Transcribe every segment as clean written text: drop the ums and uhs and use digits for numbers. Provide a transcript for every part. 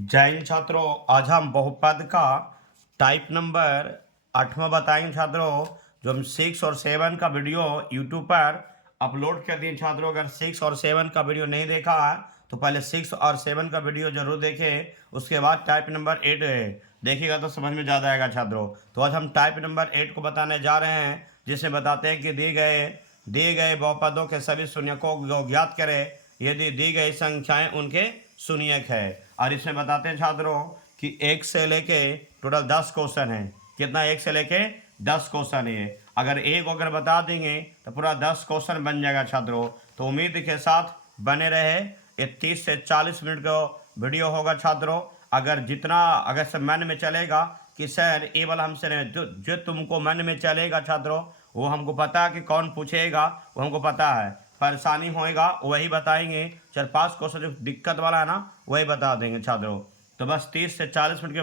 जय हिंद छात्रों। आज हम बहुपद का टाइप नंबर 8वां बताएंगे छात्रों। जो हम 6 और 7 का वीडियो यूट्यूब पर अपलोड कर दिए छात्रों। अगर 6 और 7 का वीडियो नहीं देखा है तो पहले 6 और 7 का वीडियो जरूर देखें, उसके बाद टाइप नंबर 8 देखिएगा तो समझ में ज़्यादा आएगा छात्रों। तो आज हम टाइप नंबर 8 को बताने जा रहे हैं, जिसमें बताते हैं कि दिए गए बहुपदों के सभी शून्यकों को ज्ञात करें यदि दी गई संख्याएं उनके शून्यक है। और इसमें बताते हैं छात्रों कि 1 से लेके टोटल 10 क्वेश्चन है। कितना? 1 से लेके 10 क्वेश्चन है। अगर बता देंगे तो पूरा 10 क्वेश्चन बन जाएगा छात्रों। तो उम्मीद के साथ बने रहे। ये 30 से 40 मिनट का वीडियो होगा छात्रों। अगर सब मन में चलेगा कि सर ये वाला हमसे नहीं, जो तुमको मन में चलेगा छात्रों, वो हमको पता है कि कौन पूछेगा, वो हमको पता है। परेशानी होएगा वही बताएंगे। 4-5 क्वेश्चन जो दिक्कत वाला है ना वही बता देंगे छात्रों। तो बस 30 से 40 मिनट के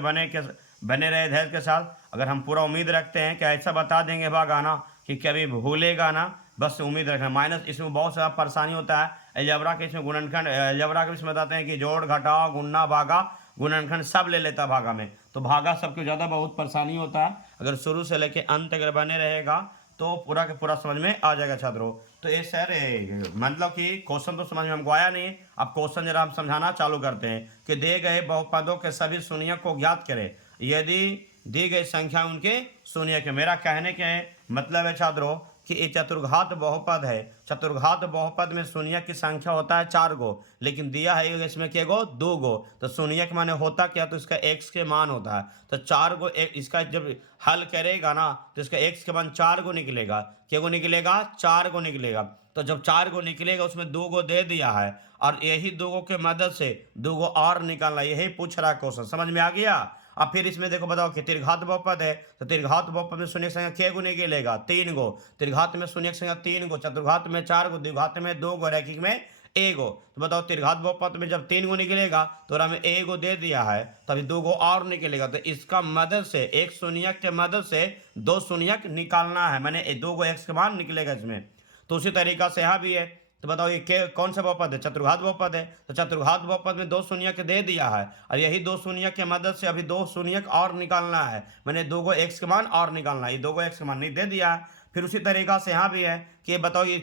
बने रहे धैर्य के साथ। अगर हम पूरा उम्मीद रखते हैं कि ऐसा बता देंगे भागाना कि कभी भूलेगा ना, बस उम्मीद रखना। माइनस इसमें बहुत सारा परेशानी होता है। अलजबरा के इसमें गुणनखंड, अलजबरा के इसमें बताते हैं कि जोड़ घटाव गुणा भागा गुणनखंड सब ले लेता है भागा में। तो भागा सबके ज़्यादा बहुत परेशानी होता है। अगर शुरू से लेके अंत अगर बने रहेगा तो पूरा के पूरा समझ में आ जाएगा छात्रों। तो ये सर मतलब कि क्वेश्चन तो समझ में हमको आया नहीं। अब क्वेश्चन जरा हम समझाना चालू करते हैं कि दिए गए बहुपदों के सभी शून्यक को ज्ञात करें यदि दी गई संख्या उनके शून्यक है। मेरा कहने के मतलब है छात्रों कि ये चतुर्घात बहुपद है। चतुर्घात बहुपद में शून्यक की संख्या होता है 4 गो, लेकिन दिया है इसमें के गो 2 गो। तो शून्यक माने होता क्या? तो इसका x के मान होता है। तो 4 गो इसका जब हल करेगा ना तो इसका x के मान 4 गो निकलेगा। क्या गो निकलेगा? 4 गो निकलेगा। तो जब 4 गो निकलेगा उसमें 2 गो दे दिया है और यही 2 गो के मदद से 2 गो और निकालना, यही पूछ रहा है क्वेश्चन। समझ में आ गया? अब फिर इसमें देखो, बताओ कि त्रिघात बहुपद है तो त्रिघात बहुपद में शून्य संख्या क्या गो निकलेगा? 3 गो। त्रिघात में शून्य संख्या 3 गो, चतुर्घात में 4 गो, द्विघात में 2 गो, रैखिक में 1 गो। तो बताओ त्रिघात बहुपद में जब 3 गो निकलेगा तो हमें 1 गो दे दिया है, तभी 2 गो और निकलेगा। तो इसका मदद से एक शून्यक के मदद से 2 शून्यक निकालना है, मैंने 2 गो एक्स के मान निकलेगा इसमें। तो उसी तरीका से यहाँ भी है। तो बताओ ये कौन सा बहुपद है? चतुर्घात बहुपद है। तो चतुर्घात बहुपद में 2 शून्यक दे दिया है और यही 2 शून्यक के मदद से अभी 2 शून्यक और निकालना है, मैंने 2 गो एक्स के मान और निकालना है। ये 2 गो एक्स के मान नहीं दे दिया है। फिर उसी तरीका से यहाँ भी है कि बताओ ये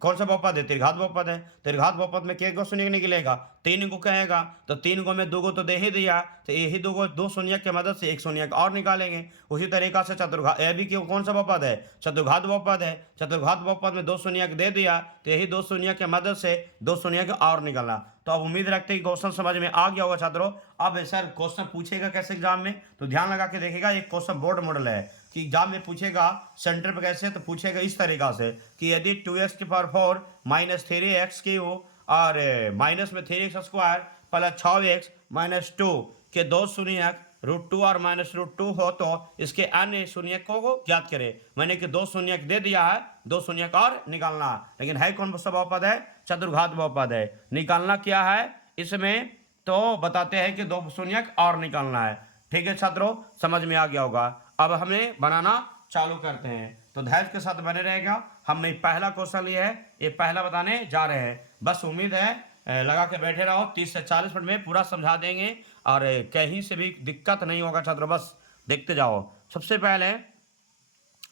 कौन सा बहुपद है? त्रिघात बहुपद है। त्रिघात बहुपद में क्या गो शून्य निकलेगा? 3 गो कहेगा। तो 3 गो में 2 गो तो दे ही दिया, तो यही 2 शून्यक के मदद से 1 शून्यक और निकालेंगे। उसी तरीका से चतुर्घात, यह भी कौन सा बहुपद है? चतुर्घात बहुपद है। चतुर्घात बहुपद में 2 शून्यक दे दिया, तो यही 2 शून्यक के मदद से 2 शून्यक और निकालना। तो अब उम्मीद रखते हैं कि क्वेश्चन समझ में आ गया होगा छात्रों। अब सर क्वेश्चन पूछेगा कैसे एग्जाम में, तो ध्यान लगा के देखिएगा। एक क्वेश्चन बोर्ड मॉडल है कि एग्जाम में पूछेगा सेंटर पे कैसे, तो पूछेगा इस तरीका से कि यदि 2x की पावर 4 माइनस 3x की हो और माइनस में 3x square plus 6x minus 2 के 2 शून्यक √2 और माइनस √2 हो तो इसके अन्य शून्यकों को ज्ञात करें। मैंने कि 2 शून्यक दे दिया है, 2 शून्यक और निकालना। लेकिन है कौन सा बहुपद है? चतुर्घात बहुपद है। निकालना क्या है इसमें, तो बताते हैं कि 2 शून्यक और निकालना है। ठीक है छात्रों, समझ में आ गया होगा। अब हमें बनाना चालू करते हैं, तो धैर्य के साथ बने रहेगा। हमने पहला क्वेश्चन लिया है, ये पहला बताने जा रहे हैं। बस उम्मीद है लगा के बैठे रहो। 30 से 40 मिनट में पूरा समझा देंगे और कहीं से भी दिक्कत नहीं होगा छात्रों, बस देखते जाओ। सबसे पहले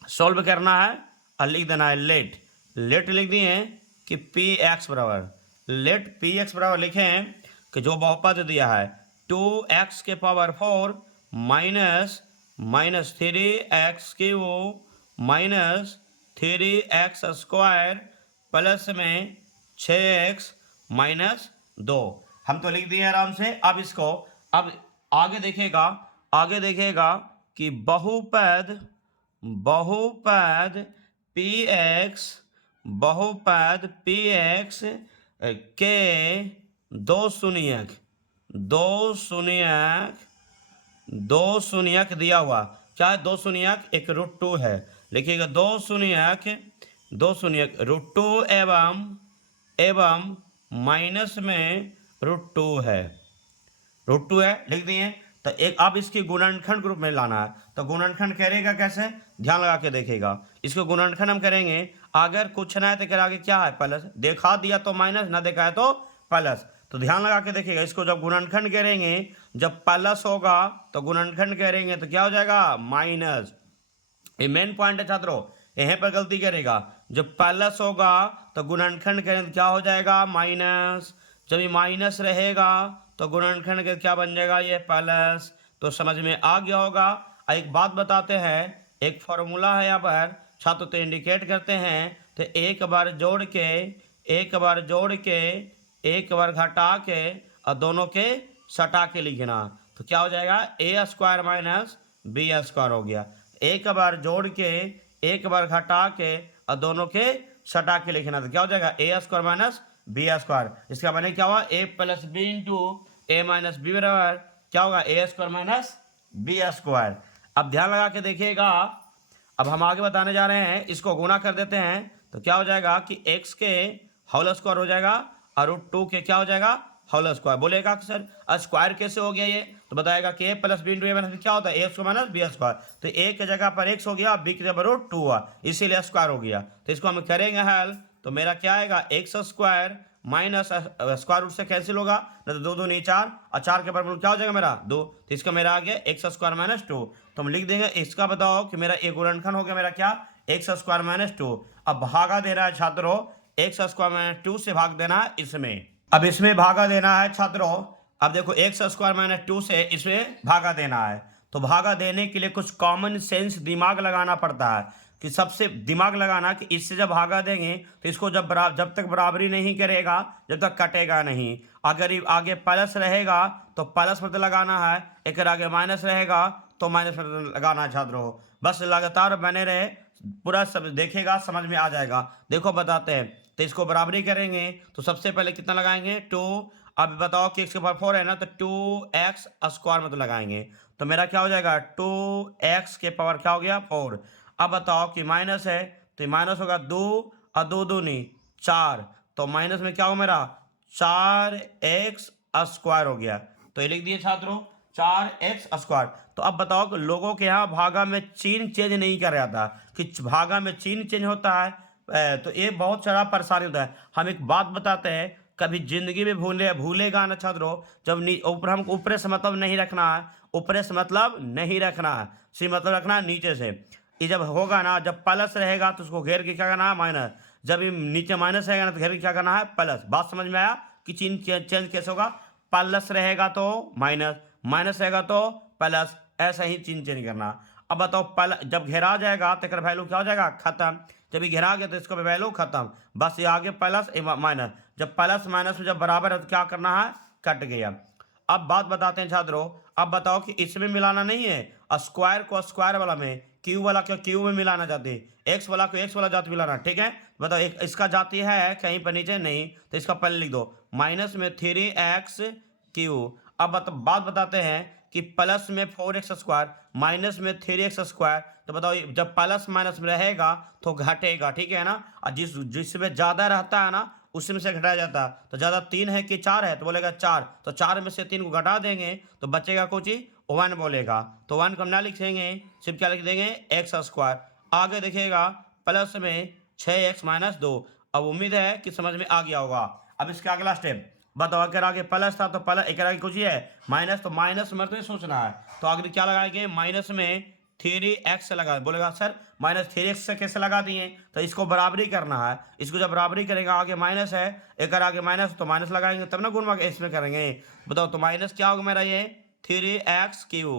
सॉल्व करना है और लिख देना है लेट। लेट लिख दिए कि पी एक्स बराबर, लेट पी एक्स बराबर लिखें कि जो बहुपद दिया है 2x के power 4 minus 3x cube minus 3x square plus में 6x माइनस 2। हम तो लिख दिए आराम से। अब इसको अब आगे देखेगा कि बहुपद px के 2 शून्यक दिया हुआ, क्या है? 2 शून्यक एक √2 है। लिखिएगा 2 शून्यक √2 एवं माइनस में √2 है। √2 है, लिख दिए। तो एक अब इसकी गुणनखंड ग्रुप में लाना है। तो गुणनखंड करेगा कैसे, ध्यान लगा के देखेगा। इसको गुणनखंड हम करेंगे, अगर कुछ ना है तो आगे क्या है? प्लस। देखा दिया तो माइनस, ना देखा है तो प्लस। तो ध्यान लगा के देखिएगा। इसको जब गुणनखंड करेंगे जब प्लस होगा तो गुणनखंड करेंगे तो क्या हो जाएगा माइनस। ये मेन पॉइंट है छात्रों, यहीं पर गलती करेगा। जब प्लस होगा तो गुणनखंड करेंगे तो क्या हो जाएगा माइनस। जब ये माइनस रहेगा तो गुणनखंड के क्या बन जाएगा ये प्लस। तो समझ में आ गया होगा। एक बात बताते हैं, एक फॉर्मूला है यहाँ पर छात्र तो इंडिकेट करते हैं, तो एक बार जोड़ के एक बार घटा के और दोनों के सटा के लिखना, तो क्या हो जाएगा ए स्क्वायर माइनस बी स्क्वायर हो गया। एक बार जोड़ के एक बार घटा के और दोनों के सटा के लिखना, तो क्या हो जाएगा ए स्क्वायर माइनस बी स्क्वायर। इसका मतलब क्या हुआ ए plus B into A minus B बराबर क्या होगा ए स्क्वायर माइनस बी स्क्वायर। अब ध्यान लगा के देखिएगा, अब हम आगे बताने जा रहे हैं, इसको गुना कर देते हैं तो क्या हो जाएगा कि x के होल स्क्वायर हो जाएगा और √2 के क्या हो जाएगा होल स्क्वायर। बोलेगा कि सर स्क्वायर कैसे हो गया ये, तो बताएगा कि a plus B into A minus क्या होता है A square minus B square. तो a की जगह पर x हो गया, b की जगह पर √2 हुआ, इसीलिए स्क्वायर हो गया। तो इसको हम करेंगे हल, तो मेरा क्या आएगा X square minus square root से कैंसिल होगा, नहीं तो 2 2 नहीं 4 और 4 के बराबर क्या हो जाएगा मेरा 2, तो इसका मेरा आ गया एक्स स्क्वायर माइनस 2। तो हम लिख देंगे इसका बताओ कि मेरा एक गुणनखंड हो गया मेरा क्या एक्स स्क्वायर माइनस 2। अब भागा दे रहा है छात्रों, एक्स स्क्वायर माइनस 2 से भाग देना है इसमें। अब इसमें भागा देना है छात्रों, अब देखो एक्स स्क्वायर माइनस 2 से इसमें भागा देना है, तो भागा देने के लिए कुछ कॉमन सेंस दिमाग लगाना पड़ता है कि सबसे दिमाग लगाना कि इससे जब भागा देंगे तो इसको जब तक बराबरी नहीं करेगा जब तक कटेगा नहीं। अगर आगे प्लस रहेगा तो प्लस पर लगाना है, एक आगे माइनस रहेगा तो माइनस पर लगाना है छात्रों। बस लगातार बने रहे, पूरा सब देखेगा समझ में आ जाएगा। देखो बताते हैं, तो इसको बराबरी करेंगे तो सबसे पहले कितना लगाएंगे 2। अब बताओ कि x के पावर 4 है ना, तो 2x स्क्वायर में तो लगाएंगे, तो मेरा क्या हो जाएगा 2x के पावर क्या हो गया 4। अब बताओ कि माइनस है तो माइनस होगा 2 और 2 दूनी 4, तो माइनस में क्या होगा मेरा 4x स्क्वायर हो गया, तो ये लिख दिए छात्रों 4x स्क्वायर। तो अब बताओ कि लोगों के यहाँ भागा में चिन्ह चेंज नहीं कर रहा था कि भागा में चिन्ह चेंज होता है, तो ये बहुत सारा परेशानी होता है। हम एक बात बताते हैं, कभी जिंदगी में भूलेगा ना छात्रों, जब ऊपर हमको ऊपर से मतलब नहीं रखना है, ऊपर से मतलब नहीं रखना है, सिर्फ मतलब रखना है नीचे से। ये जब होगा ना, जब प्लस रहेगा तो उसको घेर के क्या करना है माइनस, जब ये नीचे माइनस रहेगा ना तो घेर के क्या करना है प्लस। बात समझ में आया कि चिन्ह चेंज कैसे होगा, प्लस रहेगा तो माइनस, माइनस रहेगा तो प्लस, ऐसा ही चिन्ह चेंज करना। अब बताओ जब घेरा जाएगा तो वैल्यू क्या हो जाएगा खत्म, जब ये घेरा गया तो इसका वैल्यू खत्म, बस ये आगे प्लस माइनस, जब प्लस माइनस में जब बराबर है तो क्या करना है कट गया। अब बात बताते हैं छात्रों, अब बताओ कि इसमें मिलाना नहीं है, स्क्वायर को स्क्वायर वाला में, क्यू वाला को क्यू में मिलाना चाहते हैं, एक्स वाला को एक्स वाला जाति मिलाना, ठीक है। बताओ एक इसका जाति है कहीं पर नीचे नहीं, तो इसका पहले लिख दो माइनस में 3x क्यू। अब बात बताते हैं कि प्लस में 4x स्क्वायर माइनस में 3x स्क्वायर, तो बताओ जब प्लस माइनस में रहेगा तो घटेगा, ठीक है ना। और जिसमें ज़्यादा रहता है ना उसी में से घटाया जाता है, तो ज़्यादा 3 है कि 4 है, तो बोलेगा 4, तो 4 में से 3 को घटा देंगे तो बचेगा कुछ ही 1 बोलेगा, तो 1 को हम ना लिखेंगे, सिर्फ क्या लिख देंगे एक्स स्क्वायर। आगे देखिएगा प्लस में 6x माइनस 2। अब उम्मीद है कि समझ में आ गया होगा। अब इसका अगला स्टेप बताओ, अगर आगे प्लस था तो प्लस, एक आगे कुछ ही है माइनस, तो माइनस में तो सोचना है, तो आगे क्या लगाएंगे माइनस में 3x लगा, बोलेगा सर माइनस 3x से कैसे लगा दिए, तो इसको बराबरी करना है, इसको जब बराबरी करेंगे आगे माइनस है, एक आगे माइनस तो माइनस लगाएंगे तब ना गुणा इसमें करेंगे। बताओ तो माइनस क्या होगा मेरा ये 3x क्यू,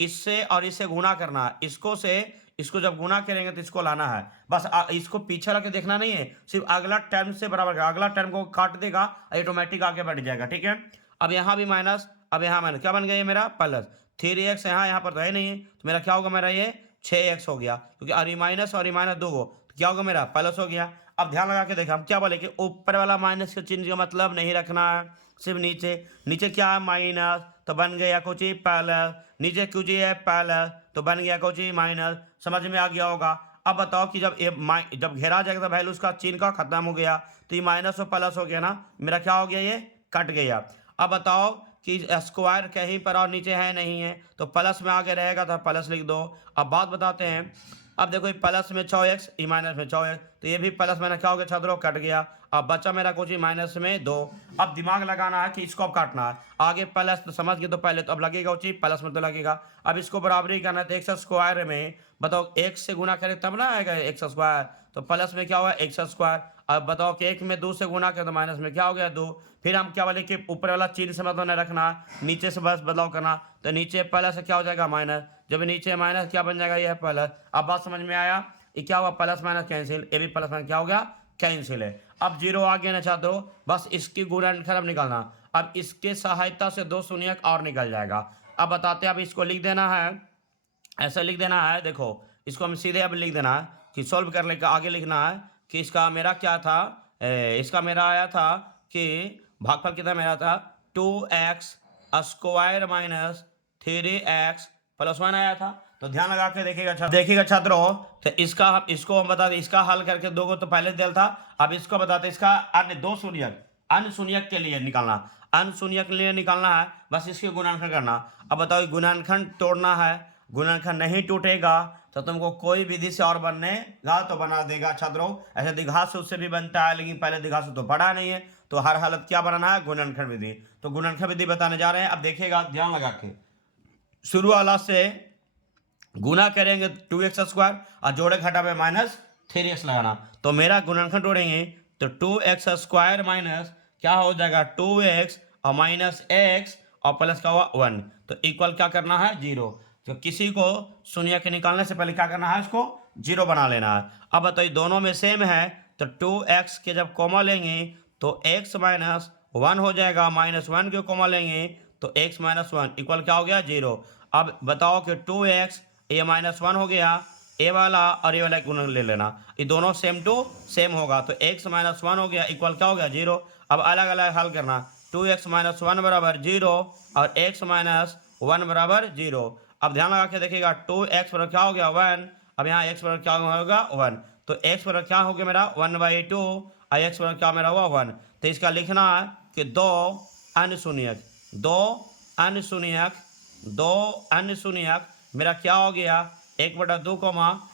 इससे और इससे गुणा करना है, इसको से इसको जब गुणा करेंगे तो इसको लाना है, बस इसको पीछे रख के देखना नहीं है, सिर्फ अगला टर्म से बराबर, अगला टर्म को काट देगा ऑटोमेटिक आगे बढ़ जाएगा, ठीक है। अब यहाँ भी माइनस, अब यहाँ माइनस, क्या बन गया ये मेरा प्लस 3x, यहाँ पर तो है नहीं, तो मेरा क्या होगा मेरा ये 6x हो गया, क्योंकि और माइनस दो हो, तो क्या होगा मेरा प्लस हो गया। अब ध्यान लगा के देखा, हम क्या बोले कि ऊपर वाला माइनस के चिन्ह का मतलब नहीं रखना है, सिर्फ नीचे, नीचे क्या है माइनस, तो बन गया कुछ ही प्लस, नीचे कुछ ही है प्लस, तो बन गया कुछ ही माइनस, समझ में आ गया होगा। अब बताओ कि जब घेरा जाएगा तो वैल्यू उसका चिन्ह का खत्म हो गया, तो ये माइनस और प्लस हो गया ना, मेरा क्या हो गया ये कट गया। अब बताओ कि स्क्वायर कहीं पर और नीचे है नहीं है, तो प्लस में आगे रहेगा तो प्लस लिख दो। अब बात बताते हैं, अब देखो ये प्लस में 6x, ये माइनस में 6x, तो ये भी प्लस माइनस क्या हो गया छात्रों कट गया। अब बचा मेरा कुछ माइनस में 2। अब दिमाग लगाना है कि इसको अब काटना है, आगे प्लस तो समझ गए, तो पहले तो अब लगेगा उची प्लस में तो लगेगा। अब इसको बराबरी करना है तो एक्स स्क्वायर में बताओ एक्स से गुना करें तब ना आएगा एक्स स्क्वायर, तो प्लस में क्या हुआ एक्स स्क्वायर। अब बताओ कि एक में 2 से गुना करें तो माइनस में क्या हो गया 2। फिर हम क्या बोले कि ऊपर वाला चिन्ह से मतलब नहीं रखना, नीचे से बस बदलाव करना, तो नीचे प्लस से क्या हो जाएगा माइनस, जब नीचे माइनस क्या बन जाएगा यह प्लस। अब बात समझ में आया, ये क्या हुआ प्लस माइनस कैंसिल, ये भी प्लस माइनस क्या हो गया कैंसिल है। अब जीरो आ गया ना छात्रों, बस इसकी गुणनखंड अब निकालना। अब इसके सहायता से 2 शून्यक और निकल जाएगा। अब बताते हैं, अब इसको लिख देना है, ऐसा लिख देना है, देखो इसको हम सीधे अब लिख देना है कि सॉल्व करने का आगे लिखना है कि इसका मेरा क्या था, इसका मेरा आया था कि भागफल कितना मेरा था 2x square minus 3x plus 1 आया था। तो ध्यान लगा के देखिएगा छात्रों, तो इसको हम बता दें, इसका हल करके 2 को तो पहले दिया था, अब इसको बताते इसका अन्य 2 शून्यक, अन्य शून्यक के लिए निकालना, अन्य शून्यक के लिए निकालना है, बस इसके गुणनखंड करना। अब बताओ गुणनखंड तोड़ना है, गुणनखंड नहीं टूटेगा तो तुमको कोई विधि से और बनेगा तो बना देगा छात्रों। ऐसे द्विघात सूत्र से भी बनता है, लेकिन पहले द्विघात सूत्र तो पढ़ा नहीं है, तो हर हालत क्या बनाना है गुणनखंड विधि। तो गुणनखंड विधि बताने जा रहे हैं। अब देखिएगा ध्यान लगा के, शुरू वाला से गुना करेंगे 2x स्क्वायर और जोड़े घटा में माइनस 3x लगाना, तो मेरा गुणनखंड जोड़ेंगे तो 2x स्क्वायर माइनस क्या हो जाएगा 2x और माइनस x और प्लस का हुआ 1, तो इक्वल क्या करना है 0। तो किसी को शून्य के निकालने से पहले क्या करना है, इसको 0 बना लेना है। अब बताइए दोनों में सेम है, तो 2x के जब कॉमा लेंगे तो x माइनस 1 हो जाएगा, माइनस 1 के कॉमा लेंगे तो x माइनस 1 इक्वल क्या हो गया 0। अब बताओ कि 2x ये माइनस 1 हो गया, ए वाला और ये वाला गुणन ले लेना, ये दोनों सेम टू सेम होगा, तो x माइनस 1 हो गया इक्वल क्या हो गया 0। अब अलग अलग हल करना, 2x माइनस 1 बराबर 0 और x माइनस 1 बराबर 0। अब ध्यान लगा के देखिएगा 2x बराबर क्या हो गया 1, अब यहाँ x बराबर क्या होगा 1, तो x बराबर क्या हो गया मेरा 1/2 और x बराबर क्या मेरा हुआ 1। तो इसका लिखना है कि दो अन्य शून्यक मेरा क्या हो गया 1/2,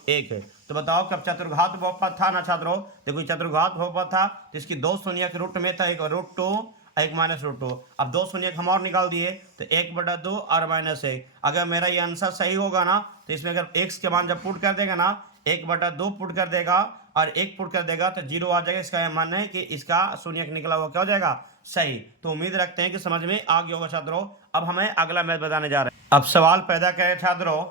1 है। तो बताओ कब चतुर्घात बहुपद था ना छात्रों, देखो चतुर्घात बहुपद था तो इसकी 2 शून्यक रूट में था, एक √2 एक -√2। अब 2 शून्यक हम और निकाल दिए तो 1/2 और -1। अगर मेरा ये आंसर सही होगा ना, तो इसमें अगर x के मान जब पुट कर देगा ना 1/2 पुट कर देगा और 1 पुट कर देगा तो 0 आ जाएगा। इसका मान है कि इसका शून्यक निकला हुआ क्या हो जाएगा सही। तो उम्मीद रखते हैं कि समझ में आ गया होगा छात्रों। अब हमें अगला मैथ बताने जा रहे हैं। अब सवाल पैदा करें छात्रों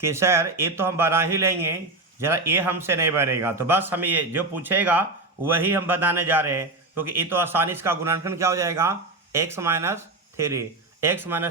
कि सर ये तो हम बना ही लेंगे, जरा ये हमसे नहीं बनेगा, तो बस हमें ये जो पूछेगा वही हम बताने जा रहे हैं, क्योंकि ये तो आसानी इसका गुणनखंड क्या हो जाएगा x माइनस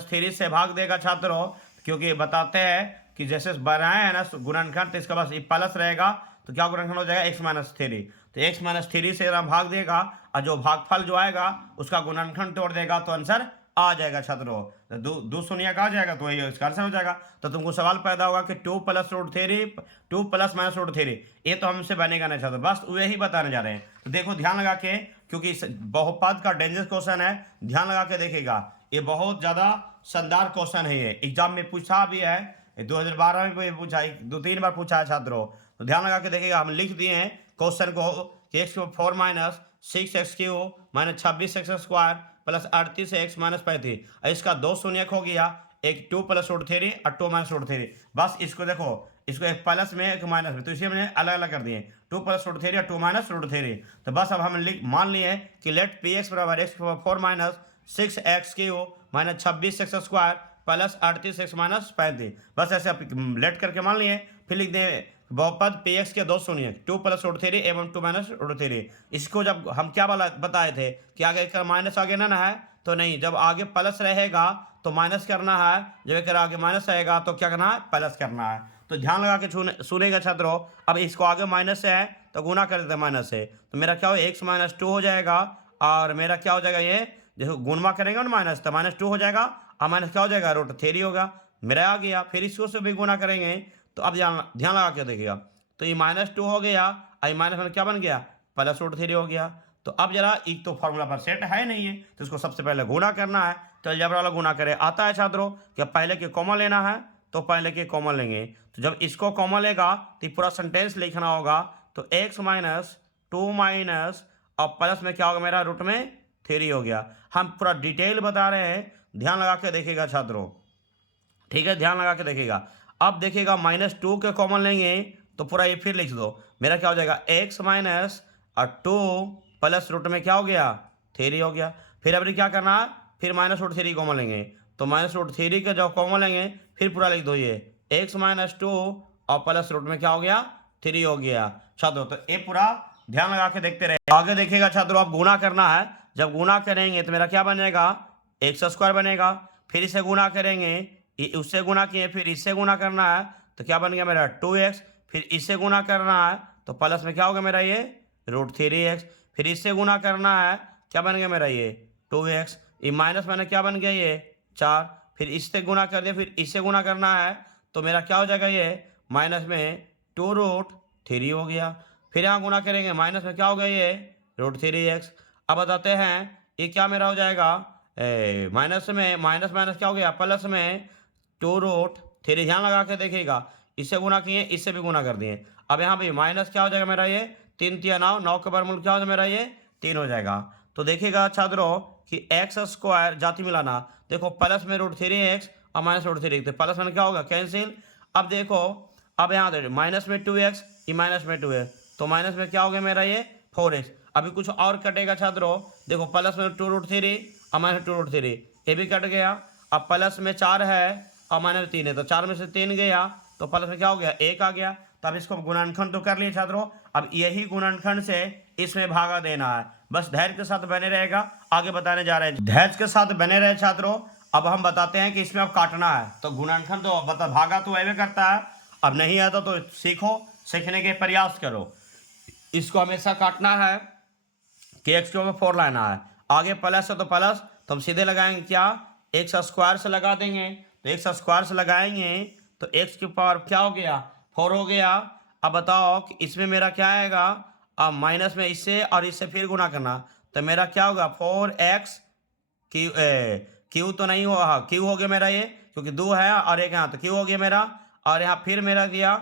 3 से भाग देगा छात्रों, क्योंकि बताते हैं कि जैसे बनाए हैं ना गुणनखंड तो इसका बस ये प्लस रहेगा, तो क्या गुणनखंड हो जाएगा x माइनस 3, तो x माइनस 3 से हम भाग देगा और जो भागफल जो आएगा उसका गुणनखंड तोड़ देगा तो आंसर आ जाएगा छात्रों। तो 2 शून्य का आ जाएगा तो ये इसका आंसर हो जाएगा। तो तुमको सवाल पैदा होगा कि 2 + √3 2 + -√3 ये तो हमसे बनेगा नहीं छात्रों, बस वही बताने जा रहे हैं। तो देखो ध्यान लगा के, क्योंकि बहुपद का डेंजर क्वेश्चन है, ध्यान लगा के देखिएगा, ये बहुत ज़्यादा शानदार क्वेश्चन है। ये एग्जाम में पूछा भी है, 2012 में भी पूछा, 2-3 बार पूछा है छात्रों। तो ध्यान लगा के देखिएगा, हम लिख दिए हैं क्वेश्चन को कि x4 - 6x³ - 26x² plus 38x - 35, इसका 2 शून्यक हो गया, एक 2 + √3 और 2 - √3। बस इसको देखो, इसको एक प्लस में एक माइनस में, तो इसे हमने अलग अलग कर दिए 2 + √3 और 2 - √3। तो बस अब हम मान लिए कि लेट px बराबर x4 - 6x³ - 26x² plus 38x - 35। बस ऐसे लेट करके मान लिए, फिर लिख दें बहुपद px के 2 शून्यक 2 + √3 एवं 2 - √3। इसको जब हम क्या बताए थे कि आगे एक माइनस आगे ना है, तो नहीं, जब आगे प्लस रहेगा तो माइनस करना है, जब एक आगे माइनस रहेगा तो क्या करना है प्लस करना है। तो ध्यान लगा के सुनेगा छात्रों। अब इसको आगे माइनस से है तो गुना कर देते हैं माइनस से, तो मेरा क्या हो x - 2 हो जाएगा, और मेरा क्या हो जाएगा ये देखो गुणमा करेंगे ना माइनस, तो -2 हो जाएगा और माइनस क्या हो जाएगा √3 होगा, मेरा आ गया। फिर इसको से भी गुना करेंगे, तो अब ध्यान लगा के देखिएगा, तो ये -2 हो गया और ये माइनस क्या बन गया प्लस √3 हो गया। तो अब जरा एक तो फॉर्मूला पर सेट है नहीं है, तो इसको सबसे पहले गुना करना है, तो अलजेब्रा वाला गुना करें आता है छात्रों कि पहले के कॉमन लेना है, तो पहले के कॉमन लेंगे। तो जब इसको कॉमन लेगा तो पूरा सेंटेंस लिखना होगा, तो x - 2 - और प्लस में क्या होगा मेरा रूट में 3 हो गया। हम पूरा डिटेल बता रहे हैं, ध्यान लगा के देखिएगा छात्रों, ठीक है, ध्यान लगा के देखिएगा। अब देखिएगा -2 के कॉमन लेंगे तो पूरा ये फिर लिख दो, मेरा क्या हो जाएगा x माइनस और 2 प्लस रूट में क्या हो गया 3 हो गया। फिर अभी क्या करना है, फिर -√3 कॉमन लेंगे तो -√3 का जब कॉमन लेंगे फिर पूरा लिख दो ये x माइनस 2 और प्लस रूट में क्या हो गया 3 हो गया छात्रों। तो ये पूरा ध्यान लगा के देखते रहे। आगे देखिएगा छात्रों, अब गुना करना है, जब गुना करेंगे तो मेरा क्या बनेगा x² बनेगा, फिर इसे गुना करेंगे, उससे गुना किए, फिर इससे गुना करना है तो क्या बन गया मेरा 2x, फिर इससे गुना करना है तो प्लस में क्या होगा मेरा ये √3x, फिर इससे गुना करना है क्या बन गया मेरा ये 2x, ये माइनस मैंने क्या बन गया ये 4, फिर इससे गुना कर दिया, फिर इससे गुना करना है तो मेरा क्या हो जाएगा ये माइनस में 2√3 हो गया, फिर यहाँ गुना करेंगे माइनस में क्या हो गया ये √3x। अब बताते हैं ये क्या मेरा हो जाएगा माइनस में माइनस माइनस क्या हो गया प्लस में 2√3, ध्यान लगा के देखिएगा, इससे गुना किए इससे भी गुना कर दिए। अब यहाँ पे माइनस क्या हो जाएगा मेरा ये 3×3 9 के वर्गमूल क्या हो जाएगा मेरा ये 3 हो जाएगा। तो देखिएगा छात्रों कि x² जाति मिलाना, देखो प्लस में √3x और -√3 तो प्लस में क्या होगा कैंसिल। अब देखो अब यहाँ देखो माइनस में 2x, ये माइनस में 2x तो माइनस में क्या हो गया मेरा ये 4x। अभी कुछ और कटेगा छात्रों, देखो प्लस में 2√3 और -2√3 ये भी कट गया। अब प्लस में 4 है और -3 है तो 4 में से 3 गया तो प्लस में क्या हो गया 1 आ गया। तो अब इसको गुणनखंड तो कर लिए छात्रों, अब यही गुणनखंड से इसमें भागा देना है, बस धैर्य के साथ बने रहेगा, आगे बताने जा रहे हैं, धैर्य के साथ बने रहे छात्रों। अब हम बताते हैं कि इसमें अब काटना है, तो गुणनखंड तो बता भागा तो ऐसे करता है, अब नहीं आता तो सीखो, सीखने के प्रयास करो। इसको हमेशा काटना है कि x के ऊपर 4 लाना है, आगे प्लस है तो प्लस, तो हम सीधे लगाएंगे क्या x² से लगा देंगे, तो x² से लगाएंगे तो x की पावर क्या हो गया 4 हो गया। अब बताओ कि इसमें मेरा क्या आएगा, अब माइनस में इससे और इससे फिर गुना करना तो मेरा क्या होगा 4x क्यू तो नहीं हुआ, क्यू हो गया मेरा ये क्योंकि 2 है और एक यहाँ तो क्यू हो गया मेरा, और यहाँ फिर मेरा दिया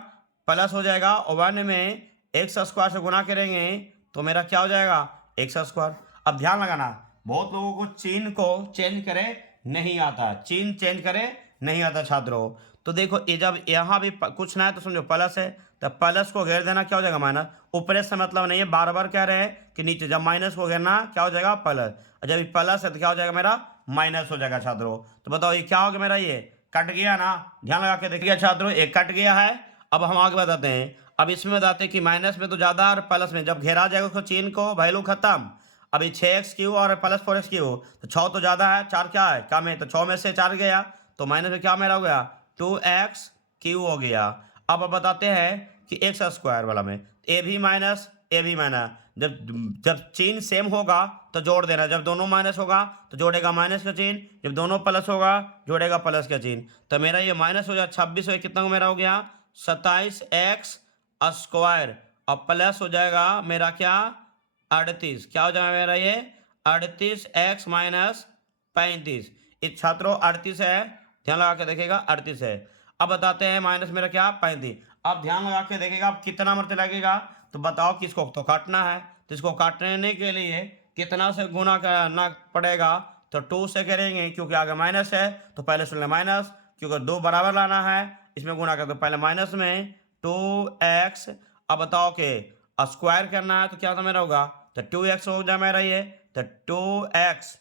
प्लस हो जाएगा और 1 में x² से गुना करेंगे तो मेरा क्या हो जाएगा x²। अब ध्यान लगाना, बहुत लोगों को चिन्ह को चेंज करे नहीं आता, चिन्ह चेंज करे नहीं आता छात्रों। तो देखो ये जब यहाँ भी कुछ ना है तो समझो प्लस है तो प्लस को घेर देना क्या हो जाएगा माइनस, ऊपर से मतलब नहीं है, बार बार कह रहे हैं कि नीचे जब माइनस को घेरना क्या हो जाएगा प्लस, और जब प्लस है तो क्या हो जाएगा मेरा माइनस हो जाएगा छात्रों। तो बताओ ये क्या हो गया मेरा ये कट गया ना, ध्यान लगा के देखिए छात्रों एक कट गया है। अब हम आगे बताते हैं, अब इसमें बताते हैं कि माइनस में तो ज़्यादा और प्लस में जब घेरा जाएगा उसको चिन्ह को वैल्यू खत्म। अभी 6x³ और प्लस 4x³ तो 6 तो ज़्यादा है, 4 क्या है कम है, तो 6 में से 4 गया तो माइनस में क्या मेरा हो गया 2x³ हो गया। अब बताते हैं कि x² वाला में ए भी माइनस जब जब चिन्ह सेम होगा तो जोड़ देना, जब दोनों माइनस होगा तो जोड़ेगा माइनस का चिन्ह, जब दोनों प्लस होगा जोड़ेगा प्लस का चिन्ह। तो मेरा ये माइनस हो जाए 26 हो कितना मेरा हो गया 27x² और प्लस हो जाएगा मेरा क्या 38, क्या हो जाएगा मेरा ये 38x माइनस 35। इस छात्रों 38 है, ध्यान लगा के देखिएगा 38 है। अब बताते हैं माइनस मेरा क्या 35। अब ध्यान लगा के देखिएगा अब कितना मरते लगेगा, तो बताओ किसको तो काटना है, तो इसको काटने के लिए कितना से गुना करना पड़ेगा, तो 2 से करेंगे क्योंकि आगे माइनस है तो पहले सुन लें माइनस, क्योंकि 2 बराबर लाना है इसमें गुना कर, तो पहले माइनस में 2x। अब बताओ कि स्क्वायर करना है तो क्या था मेरा होगा तो 2x हो जाए मेरा ये, तो 2x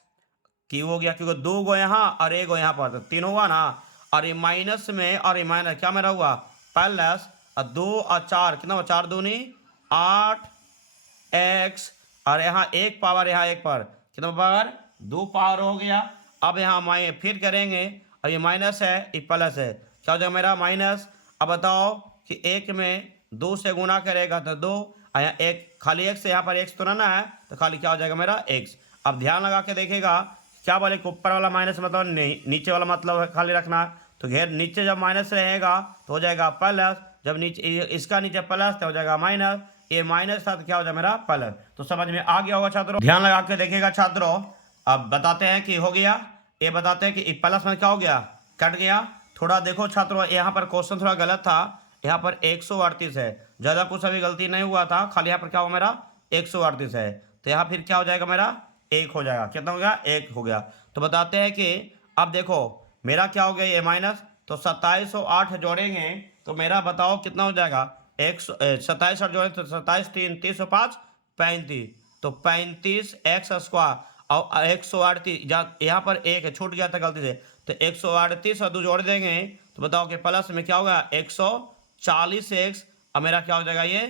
क्यू हो गया क्योंकि 2 गो यहाँ और 1 गो यहाँ पर तो 3 हुआ ना, और ये माइनस में और ये माइनस क्या मेरा हुआ प्लस, और 2 और 4 कितना हुआ 4 दूनी 8x, और यहाँ एक पावर यहाँ एक पर कितना पावर 2 पावर हो गया। अब यहाँ फिर करेंगे, अब ये माइनस है ये प्लस है, क्या हो जाएगा मेरा माइनस। अब बताओ कि 1 में 2 से गुना करेगा तो 2, यहाँ एक खाली x से यहाँ पर x तो ना है तो खाली क्या हो जाएगा मेरा x। अब ध्यान लगा के देखेगा क्या बोले ऊपर वाला माइनस मतलब नहीं, नीचे वाला मतलब खाली रखना, तो घेर नीचे जब माइनस रहेगा तो हो जाएगा प्लस, जब नीचे इसका नीचे प्लस तो हो जाएगा माइनस, ये माइनस था तो क्या हो जाएगा मेरा प्लस। तो समझ में आ गया होगा छात्रों, ध्यान लगा के देखिएगा छात्रों। अब बताते हैं कि हो गया, ये बताते हैं कि प्लस में क्या हो गया कट गया। थोड़ा देखो छात्रों यहाँ पर क्वेश्चन थोड़ा गलत था, यहाँ पर 138 है, ज़्यादा कुछ अभी गलती नहीं हुआ था, खाली यहाँ पर क्या हुआ मेरा 138 है। तो यहाँ फिर क्या हो जाएगा मेरा 1 हो जाएगा। कितना हो गया 1 हो गया। तो बताते हैं कि अब देखो मेरा क्या हो गया ये माइनस, तो 27 और 8 जोड़ेंगे तो मेरा बताओ कितना हो जाएगा 27 और जोड़ेंगे तो 27 3 30 और 5 35, तो 35 एक्स स्क्वायर और 138 यहाँ पर एक है छूट गया था गलती से, तो 138 और 2 जोड़ देंगे तो बताओ कि प्लस में क्या होगा 140 एक्स, अब मेरा क्या हो जाएगा ये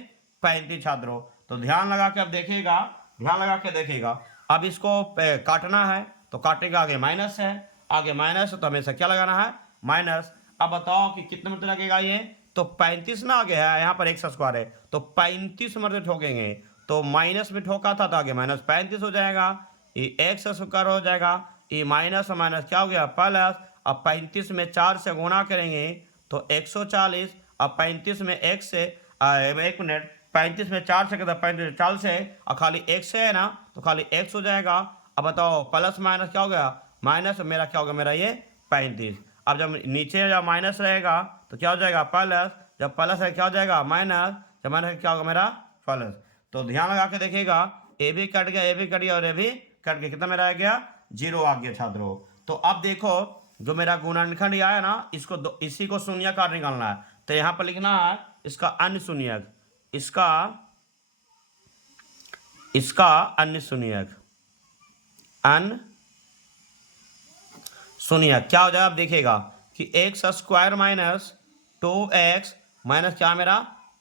35 छात्रों। तो ध्यान लगा के अब देखिएगा, ध्यान लगा के देखिएगा। अब इसको काटना है तो काटेगा, आगे माइनस है, आगे माइनस है तो हमेशा क्या लगाना है माइनस। अब बताओ कि कितने मरते लगेगा ये, तो 35 ना आगे है, यहाँ पर एक्स स्क्वायर है तो 35 मरते ठोकेंगे, तो माइनस में ठोका था तो आगे माइनस 35 हो जाएगा, ये एक्स स्क्वायर हो जाएगा, ये माइनस और माइनस क्या हो गया प्लस। अब 35 में 4 से गुणा करेंगे तो 140, अब 35 में एक से 1 मिनट 35 में 4 से कहता 35 40 से और खाली एक से है ना तो खाली एक्स हो जाएगा। अब बताओ प्लस माइनस क्या हो गया माइनस, मेरा क्या होगा मेरा ये 35। अब जब नीचे जब माइनस रहेगा तो क्या हो जाएगा प्लस, जब प्लस है क्या हो जाएगा माइनस, जब माइनस क्या होगा मेरा प्लस। तो ध्यान लगा के देखिएगा, ए भी कट गया, ए भी कट गया और ए भी कट गया, कितना मेरा आ गया 0 आ गया छात्रों। तो अब देखो जो मेरा गुणनखंड आया ना इसको इसी को शून्याकार निकालना है, तो यहाँ पर लिखना है इसका अन्य शून्यक, इसका अन्य शून्यक, अन्य शून्यक क्या हो जाएगा। आप देखिएगा कि x square minus 2x minus क्या मेरा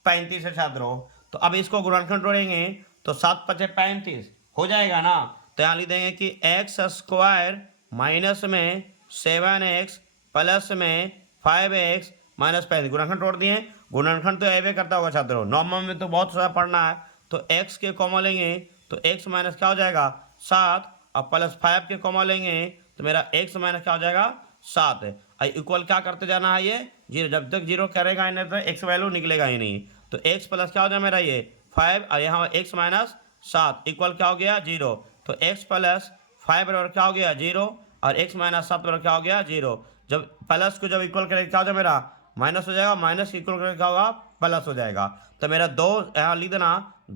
35 है छात्रों। तो अब इसको गुणनखंड जोड़ेंगे तो 7 × 5 = 35 हो जाएगा ना, तो यहाँ लिख देंगे कि एक्स स्क्वायर माइनस में 7x प्लस में 5x माइनस 35, गुणनखंड तोड़ दिए। गुणनखंड तो एवे करता होगा छात्रों, नॉर्मल में तो बहुत सारा पढ़ना है। तो x के कॉमा लेंगे तो x माइनस क्या हो जाएगा 7, और प्लस 5 के कॉमा लेंगे तो मेरा x माइनस क्या हो जाएगा 7 है। इक्वल क्या करते जाना है ये 0, जब तक 0 करेगा ही नहीं तो x वैल्यू निकलेगा ही नहीं। तो x प्लस क्या हो जाएगा मेरा ये 5 और यहाँ x माइनस 7 इक्वल क्या हो गया 0। तो x प्लस 5 बराबर क्या हो गया 0 और x माइनस 7 बराबर क्या हो गया 0। जब प्लस को जब इक्वल करेगा क्या हो जाएगा मेरा माइनस हो जाएगा, माइनस इक्वल करेगा क्या होगा प्लस हो जाएगा। तो मेरा 2 यहाँ लिख देना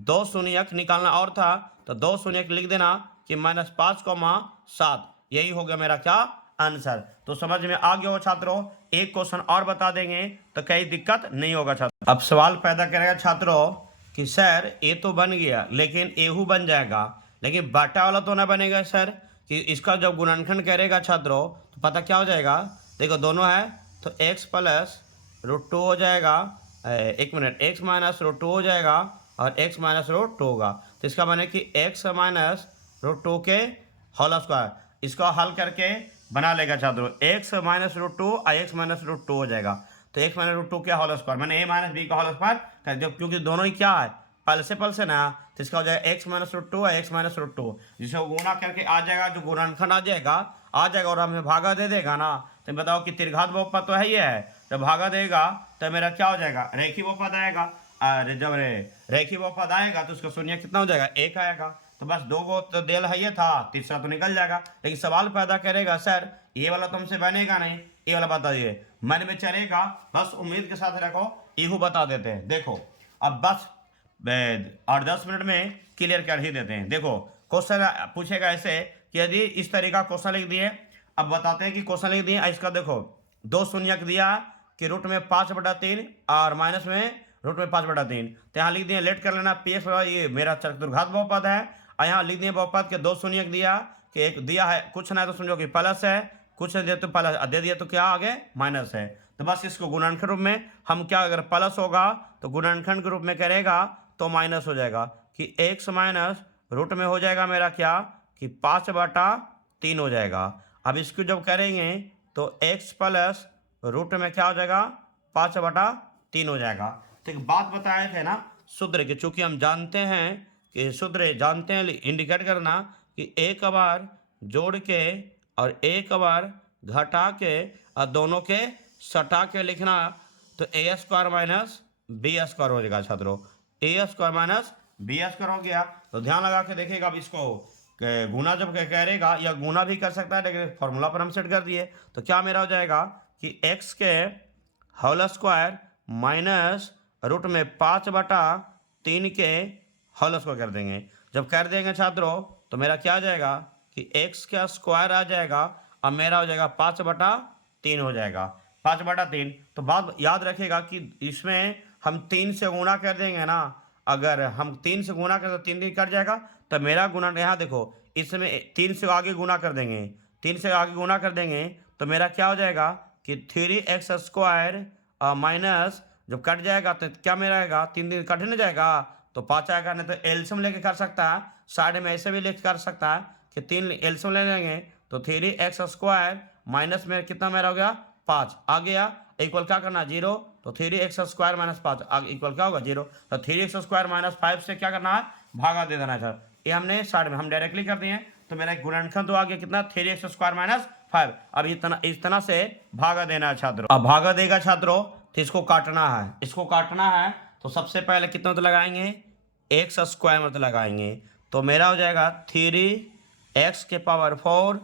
2 शून्यक निकालना और था तो 2 शून्यक लिख देना कि -5,7, यही हो गया मेरा क्या आंसर। तो समझ में आ गया हो छात्रों। एक क्वेश्चन और बता देंगे तो कहीं दिक्कत नहीं होगा छात्रों। अब सवाल पैदा करेगा छात्रों कि सर ए तो बन गया लेकिन एहू बन जाएगा, लेकिन बाटा वाला तो ना बनेगा सर, कि इसका जब गुणनखंड करेगा छात्रों तो पता क्या हो जाएगा। देखो दोनों है तो x प्लस √2 हो जाएगा, एक मिनट x माइनस √2 हो जाएगा और x माइनस √2 होगा। तो इसका माने कि x माइनस √2 के होल स्क्वायर, इसको हल करके बना लेगा छात्रों x माइनस √2 और x माइनस √2 हो जाएगा। तो x माइनस √2 के होल स्क्वायर मैंने a माइनस बी का होल स्क्वायर कर दिया, क्योंकि दोनों ही क्या है पल से ना, तो इसका हो जाएगा x माइनस √2 और x माइनस √2, जिसको गुणा करके आ जाएगा, जो गुणनखंड आ जाएगा और हमें भागा दे देगा ना। तो बताओ कि त्रिघात बहुपद तो है ही है, जब भागा देगा तो मेरा क्या हो जाएगा रेखी बहुपद आएगा। और जब रेखी बहुपद आएगा तो उसका शून्य कितना हो जाएगा 1 आएगा। तो बस 2 को तो देल है ये था, तीसरा तो निकल जाएगा। लेकिन सवाल पैदा करेगा सर ये वाला तो हमसे बनेगा नहीं, ये वाला बता दिए मन में चलेगा, बस उम्मीद के साथ रखो इहू बता देते हैं। देखो अब बस 8-10 मिनट में क्लियर कर ही देते हैं। देखो क्वेश्चन पूछेगा ऐसे कि यदि इस तरीका क्वेश्चन लिख दिए, अब बताते हैं कि क्वेश्चन लिख दिए, इसका देखो 2 शून्यक दिया कि रूट में 5/3 और माइनस में रूट में 5/3, तो यहाँ लिख दिए लेट कर लेना पी एक्स, ये मेरा चतुर्घात बहुपद है। और यहाँ लिख दिए बहुपद के 2 शून्यक दिया कि एक दिया है कुछ ना तो समझो कि प्लस है, कुछ दे तो प्लस दे दिया तो क्या आगे माइनस है। तो बस इसको गुणनखंड रूप में हम क्या, अगर प्लस होगा तो गुणनखंड के रूप में करेगा तो माइनस हो जाएगा कि x माइनस रूट में हो जाएगा मेरा क्या कि 5/3 हो जाएगा। अब इसको जब करेंगे तो x प्लस रूट में क्या हो जाएगा 5/3 हो जाएगा। तो एक बात बताए थे ना सूत्र के, चूंकि हम जानते हैं कि सूत्र जानते हैं इंडिकेट करना कि एक बार जोड़ के और एक बार घटा के और दोनों के सटा के लिखना, तो a² माइनस b² हो जाएगा छात्रों, a² माइनस b² हो गया। तो ध्यान लगा के देखिएगा, अब इसको गुना जब करेगा या गुना भी कर सकता है, लेकिन फॉर्मूला पर हम सेट कर दिए तो क्या मेरा हो जाएगा कि x के होल स्क्वायर माइनस रूट में 5/3 के होल स्क्वायर कर देंगे। जब कर देंगे छात्रों तो मेरा क्या आ जाएगा कि x का स्क्वायर आ जाएगा, अब मेरा हो जाएगा 5/3 हो जाएगा, 5/3। तो बात याद रखिएगा कि इसमें हम 3 से गुणा कर देंगे ना, अगर हम 3 से गुणा करें तो 3 दिन कट जाएगा, तो मेरा गुणा यहाँ देखो इसमें 3 से आगे गुणा कर देंगे, 3 से आगे गुणा कर देंगे तो मेरा क्या हो जाएगा कि 3x² माइनस जब कट जाएगा तो क्या मेरा आएगा, 3 दिन कट नहीं जाएगा तो 5 आएगा। नहीं तो एल्सियम लेके कर सकता है, साइड में ऐसे भी लेके कर सकता है कि 3 एल्सियम ले लेंगे तो 3x² माइनस में कितना मेरा हो गया 5 आ गया, इक्वल क्या करना 0, तो 3x² माइनस 5 इक्वल क्या होगा 0। तो 3x² माइनस 5 से क्या करना है, भागा दे देना है सर। ये हमने साइड में हम डायरेक्टली कर दिए, तो मेरा एक गुणनखंड तो आ गया कितना 3x² माइनस 5। अब इस तरह से भागा देना है छात्रों। अब भागा देगा छात्रों तो इसको काटना है, इसको काटना है तो सबसे पहले कितना तो लगाएंगे x² मतलब लगाएंगे, तो मेरा हो जाएगा 3x⁴।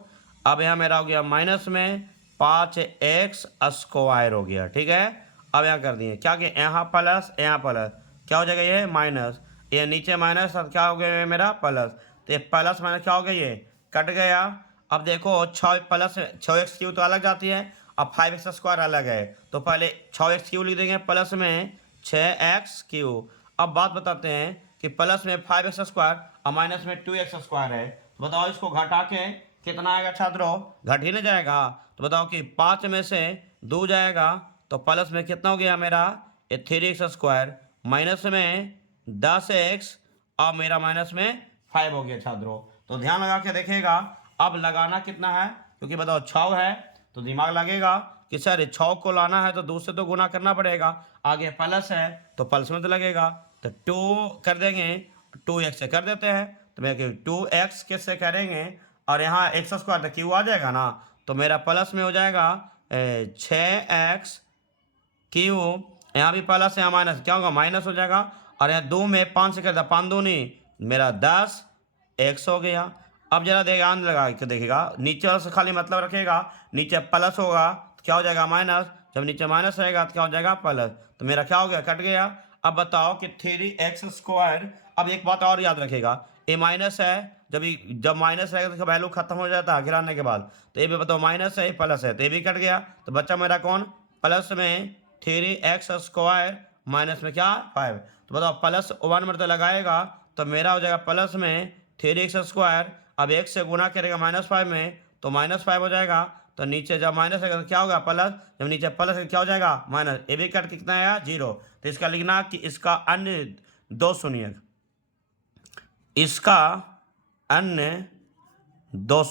अब यहाँ मेरा हो गया माइनस में 5x² हो गया, ठीक है। अब यहाँ कर दिए क्या कि यहाँ प्लस यहाँ प्लस क्या हो जाएगा ये माइनस, ये नीचे माइनस क्या हो गया मेरा प्लस, तो ये प्लस माइनस क्या हो गया ये कट गया। अब देखो 6 प्लस 6x³ तो अलग जाती है, अब 5x² अलग है, तो पहले 6x³ लिख देंगे प्लस में 6x³। अब बात बताते हैं कि प्लस में 5x² और माइनस में 2x² है, तो बताओ इसको घटा के कितना आएगा छात्रों, घट ही नहीं जाएगा। तो बताओ कि 5 में से 2 जाएगा तो प्लस में कितना हो गया मेरा ये 3x² माइनस में 10x और मेरा माइनस में 5 हो गया छात्रों। तो ध्यान लगा के देखिएगा, अब लगाना कितना है, क्योंकि बताओ 6 है तो दिमाग लगेगा कि सर 6 को लाना है तो 2 से तो गुना करना पड़ेगा, आगे प्लस है तो प्लस में तो लगेगा, तो 2 कर देंगे 2x से कर देते हैं, तो मेरे 2x कैसे करेंगे और यहाँ x² तो क्यू आ जाएगा ना, तो मेरा प्लस में हो जाएगा 6x³, यहाँ भी प्लस यहाँ माइनस क्या होगा माइनस हो जाएगा, और यहाँ 2 में 5 से कर दिया 5 2 नहीं मेरा 10x हो गया। अब जरा ध्यान लगा के देखिएगा, नीचे वाला से खाली मतलब रखिएगा, नीचे प्लस होगा तो क्या हो जाएगा माइनस, जब नीचे माइनस रहेगा तो क्या हो जाएगा प्लस, तो मेरा क्या हो गया कट गया। अब बताओ कि 3x², अब एक बात और याद रखिएगा, ये माइनस है, जब माइनस रहेगा तो वैल्यू खत्म हो जाता है गिराने के बाद, तो ये भी बताओ माइनस है प्लस है, तो ये भी कट गया, तो बच्चा मेरा कौन प्लस में 3x² माइनस में क्या 5। तो बताओ +1 मतलब लगाएगा तो मेरा हो जाएगा प्लस में 3x², अब x से गुना करेगा -5 में तो -5 हो जाएगा, तो नीचे जब माइनस है तो क्या होगा प्लस, जब नीचे प्लस है क्या हो जाएगा माइनस, ये भी कट कितना आया 0। तो इसका लिखना कि इसका अन्य 2 शून्यक, इसका अन्य 2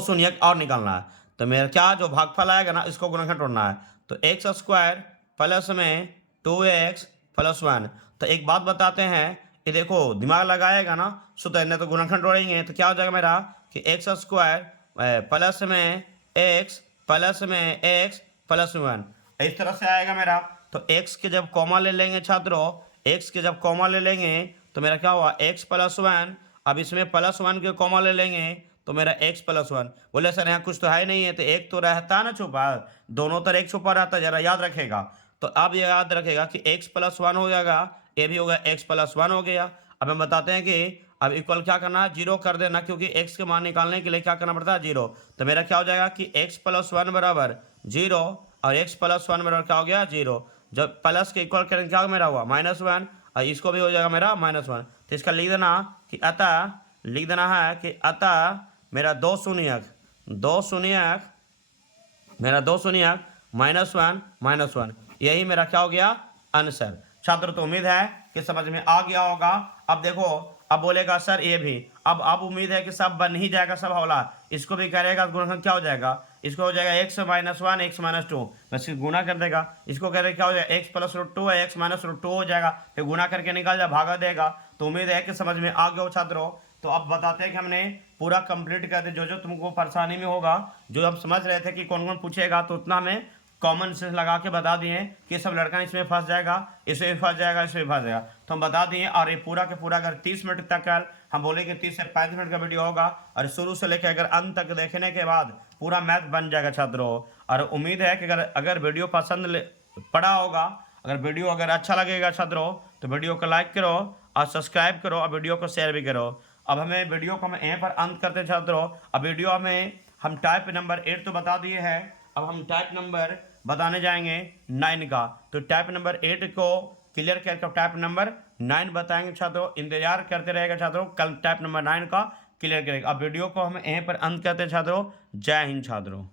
शून्यक और निकालना है, तो मेरा क्या जो भागफल आएगा ना इसको गुणनखंड तोड़ना है, तो x² प्लस में 2x + 1। तो एक बात बताते हैं, ये देखो दिमाग लगाएगा ना सुधर नहीं तो गुणनखंड तोड़ेंगे तो क्या हो जाएगा मेरा कि x² प्लस में x + 1 इस तरह से आएगा मेरा। तो x के जब कॉमा ले लेंगे छात्रों, x के जब कॉमा ले लेंगे तो मेरा क्या हुआ x + 1, अब इसमें +1 के कॉमा ले लेंगे तो मेरा x + 1। बोले सर यहाँ कुछ तो है नहीं है, तो एक तो रहता है ना छुपा, दोनों तरह एक छुपा रहता है, जरा याद रखेगा। तो अब ये याद रखेगा कि x + 1 हो जाएगा, ये भी होगा x + 1 हो गया। अब हम बताते हैं कि अब इक्वल क्या करना है 0 कर देना, क्योंकि x के मान निकालने के लिए क्या करना पड़ता है 0। तो मेरा क्या हो जाएगा कि x + 1 बराबर 0 और x + 1 बराबर क्या हो गया 0। जब प्लस के इक्वल करेंगे क्या मेरा हुआ -1 और इसको भी हो जाएगा मेरा -1। तो इसका लिख देना कि अतः लिख देना है कि अतः मेरा 2 शून्यक मेरा 2 शून्यक -1 यही मेरा क्या हो गया आंसर। छात्र तो उम्मीद है कि समझ में आ गया होगा। अब देखो अब बोलेगा सर ये भी, अब उम्मीद है कि सब बन ही जाएगा सब हौला, इसको भी करेगा गुणनखंड क्या हो जाएगा, इसको हो जाएगा x - 1 x - 2 बस गुना कर देगा, इसको करेगा क्या हो जाएगा x + √2 है x - √2 हो जाएगा, फिर गुना करके निकाल जा भागा देगा। तो उम्मीद है कि समझ में आ गया हो छात्रों। तो अब बताते हैं कि हमने पूरा कंप्लीट कर दिया, जो तुमको परेशानी में होगा, जो हम समझ रहे थे कि कौन कौन पूछेगा, तो उतना हमें कॉमन सेंस लगा के बता दिए कि सब लड़का इसमें फंस जाएगा, इसमें फंस जाएगा, इसमें फंस जाएगा, तो हम बता दिए। और ये पूरा के पूरा अगर 30 मिनट तक कर हम बोले कि 30 से 35 मिनट का वीडियो होगा, और शुरू से लेकर अगर अंत तक देखने के बाद पूरा मैथ बन जाएगा छात्रों। और उम्मीद है कि अगर वीडियो पसंद पड़ा होगा, अगर वीडियो अगर अच्छा लगेगा छात्रों, तो वीडियो को लाइक करो और सब्सक्राइब करो और वीडियो को शेयर भी करो। अब हमें वीडियो को हम यहीं पर अंत करते हैं छात्रों। अब वीडियो में हम टाइप नंबर 8 तो बता दिए हैं, अब हम टाइप नंबर बताने जाएंगे 9 का। तो टाइप नंबर 8 को क्लियर करके टाइप नंबर 9 बताएंगे छात्रों। इंतजार करते रहेगा छात्रों, कल टाइप नंबर 9 का क्लियर करेगा। अब वीडियो को हम यहीं पर अंत करते हैं छात्रों। जय हिंद छात्रों।